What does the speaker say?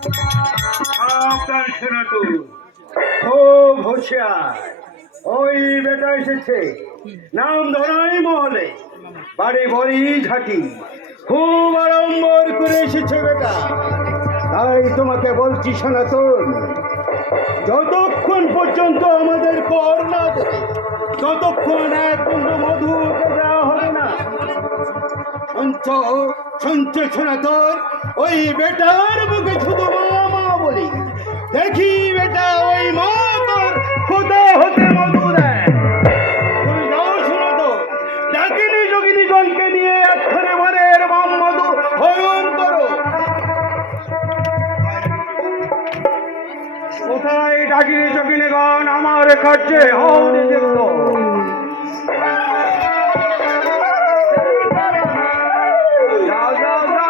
আপনার শোনা তো খুব হুঁশিয়ার। ওই বেটা এসেছে নাম ধরাই মহলে, বাড়ি বড়ি ঝাঁটি, খুব আড়ম্বর করে এসেছে বেটা। তাই তোমাকে বলছি সনাতন, যতক্ষণ পর্যন্ত আমাদের কর না দেবে ততক্ষণ এক বিন্দু মধু ওকে দেওয়া হবে না। শুনছ শুনছ সনাতন, ওই বেটার মুখে শুধু মা মা বলি, দেখি বেটা ওই মা তোর কোথা হতে মধু দেয়। তুমি যাও সনাতন, ডাকিনি যোগিনী গণকে নিয়ে এক্ষণে মনের মাম মধু হরণ করো। কোথায় ডাকিনি যোগিনী গণ আমার কাছে হও নিযুক্ত। যাও যাও যাও।